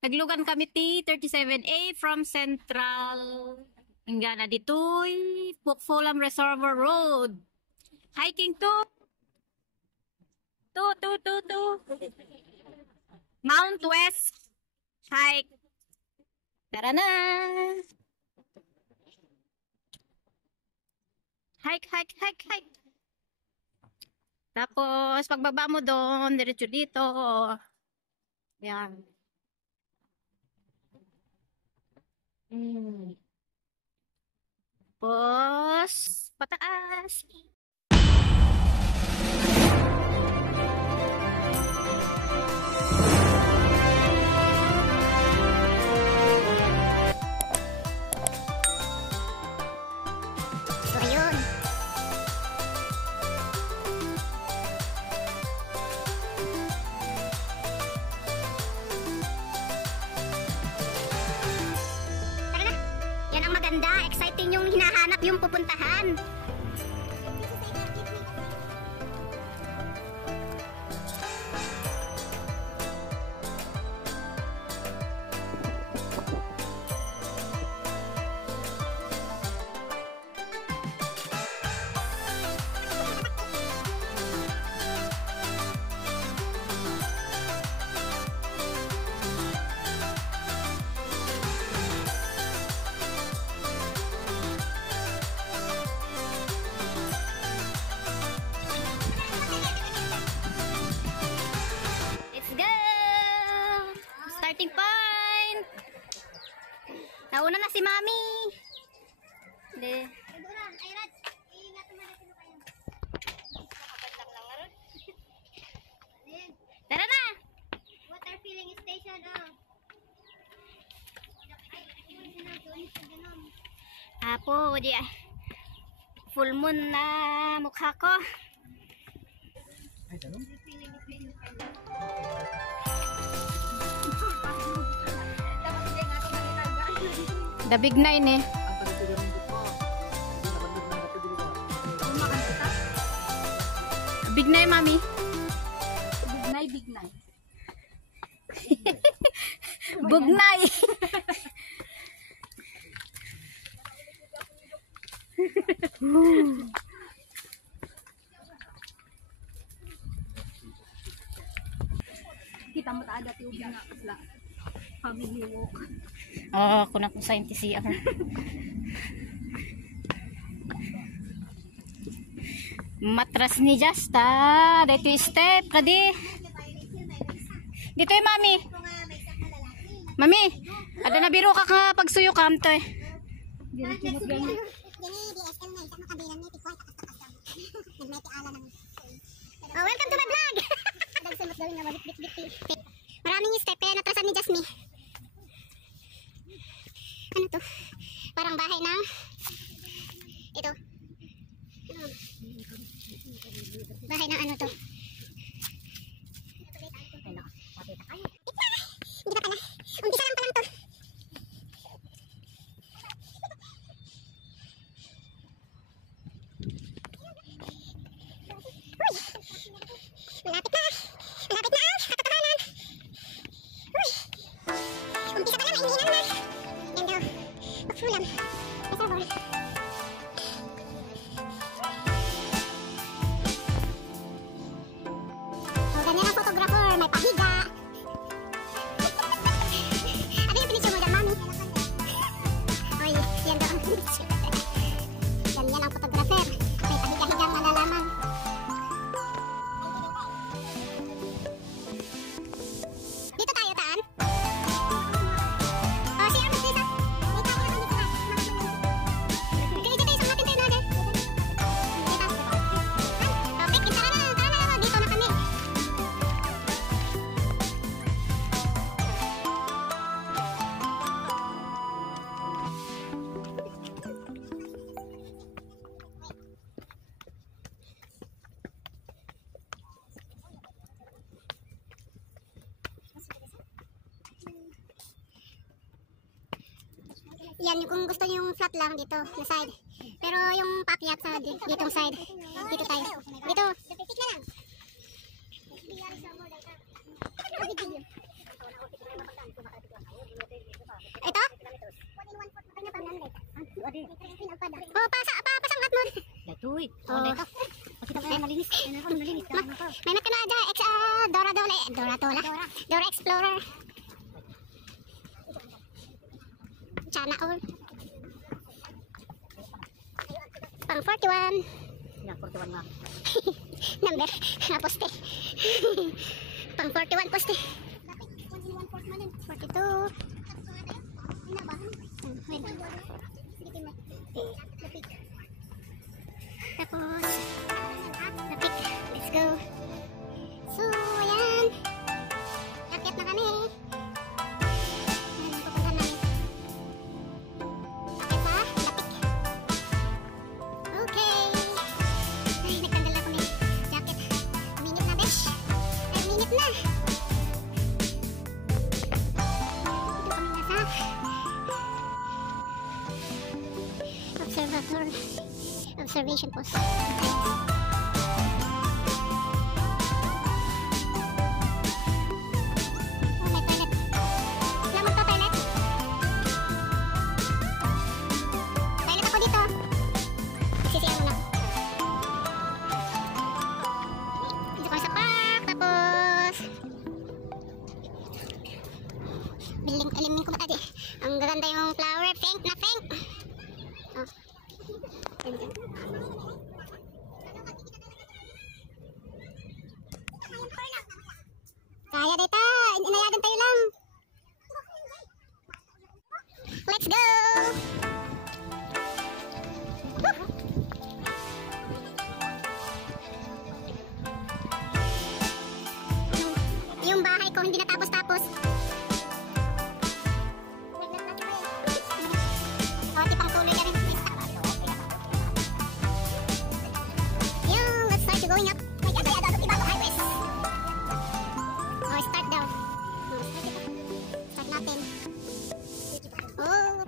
Naglugan kami T37A from Central. Hingga na dito'y Pukfulam Reservoir Road. Hiking to Mount West hike. Tara na! Hike. Tapos, pagbaba mo doon, diretso dito. Yan. Tapos, pataas. Maganda, exciting yung hinahanap yung pupuntahan. Starting point. Nauna na si Mami. Hindi. Tara na. Water filling station. Apo, di full moon na mukha ko. The Big Nine eh. Big Nine, Mami. Big Nine. Bugnay. Kita mo taada ti ubi nga isla. Family walk. Oh, ako na po sa NTCR. Matras ni Jasta. Dito yung step. Ready? Dito yung Mami. Mami, ada na biro ka ka pagsuyo ka amto eh. Oh, welcome to my vlog. Maraming step kaya natrasan ni Jasmine. Ano to? Parang bahay ng ito. Bahay ng ano to? Hindi pa pala. Umpisa lang pa lang to. Malapit na. Malapit na ang katotohanan. Uy. Umpisa pa lang, mainginan na. Yan daw. Pagfulam. Reservoir. Oh, ganyan ang photographer. May pahiga. Ano yung pinicture mo dyan, Mami? Oy, yan daw ang pinicture. Ganyan ang photographer. May pahiga-higang malalaman. Dito tayo, Taan. Oh, si Amos dito. Dito ako dito na. Okay, dito tayo. Sumatin tayo na dyan. Dito. Okay, tara na. Tara na. Dito na kami. Yan, kung gusto niyo yung flat lang dito, na side. Pero yung paakyat sa ditong side. Dito tayo. Dito. Titik na lang. May mat ka na dyan. Dora Explorer. Sana all. Pang 41. Yan, 41 nga. Number. Nga poste. Pang 41 poste. 42. Tapos, lapit. Let's go. So, ayan. Lapit na kami. Ayan, pupunta namin. Lapit pa, lapit. Okay. Ay, nagtanggal na kami. Jacket. Minute na, besh. Ay, minute na. Dito kami nasa observation post. Alimin ko ba tadi? Ang gaganda yung flower, pink na pink. Oh. Kaya dito, inayagan tayo lang. Let's go! Yung bahay ko hindi natapos-tapos. Going up. Oh, start daw. Start natin. Oh.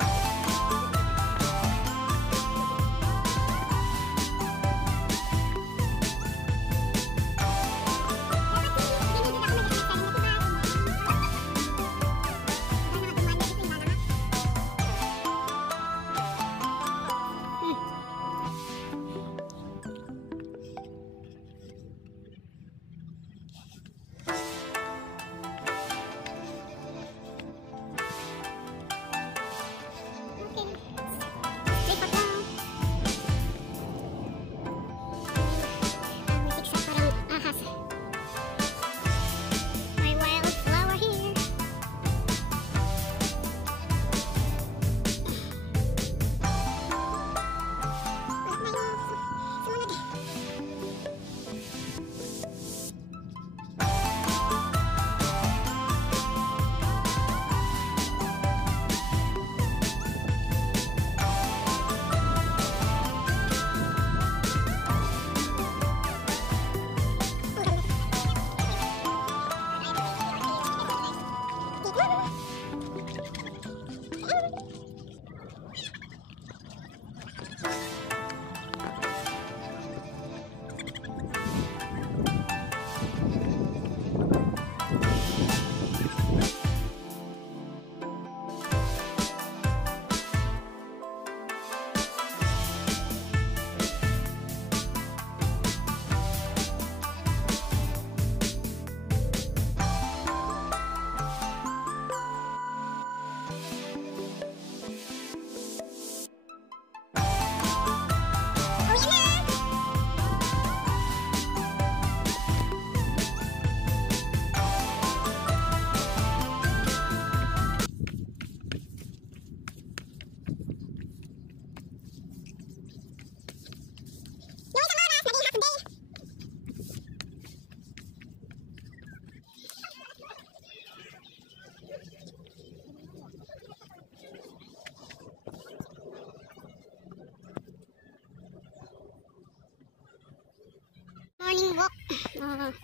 Morning walk.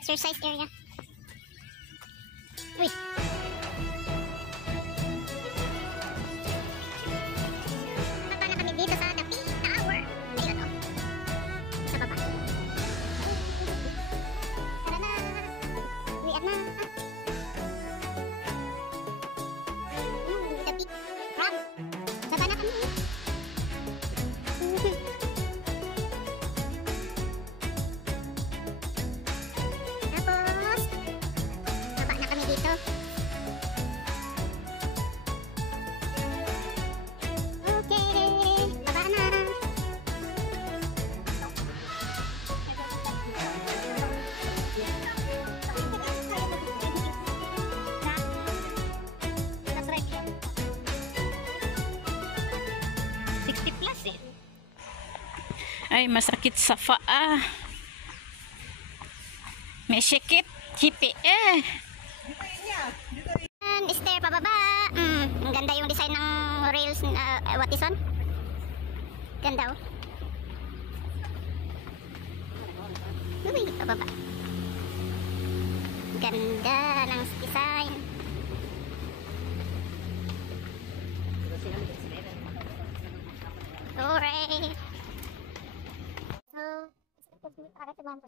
Exercise area. Uy. Baba na kami dito sa Dapi Tower. Ayun o. Sa baba. Tara na. Uwian na. Dapi. Ram. Baba na kami. Ay, masakit sa paa. May sikit. Hipi eh. Stair pababa. Ang ganda yung design ng rails. What is on? Ganda oh. Uy, pababa. Ganda ng design. Alright. So,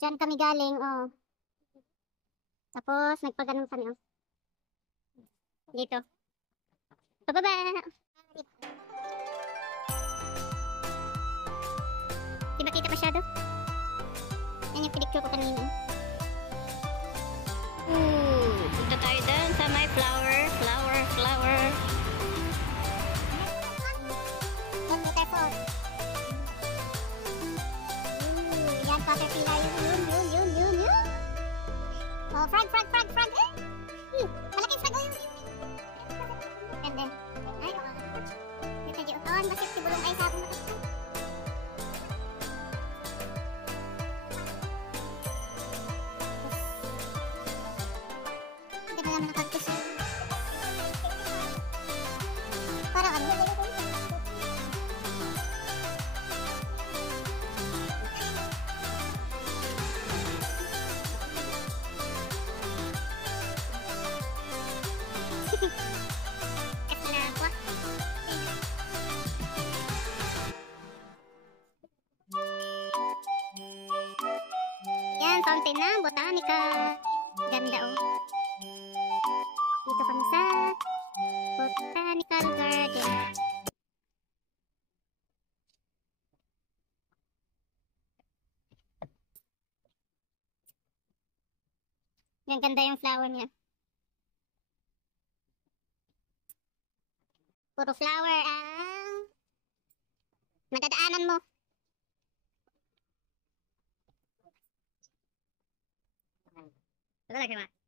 dyan kami galing, oh. Tapos, nagpaganon kami, oh. Dito. Pababa! Di ba kita masyado? Yan yung pinicture ko kanina. Punta tayo dun sa may flower. Waterfall. Yan, caterpillar. Yun. Oh, frog. Malaking frog. Oh, yun. And then, ay, oh. Dito, dito. Oh, ang basip si bulong ay sabong. Ganda naman ang cactus. Parang ano? Yan, fountain na, botanica. Ganda oh. Dito kami sa Botanical Garden. Yan, ganda yung flower niya. Puro flower ang madadaanan mo. Ito lang siya, ma.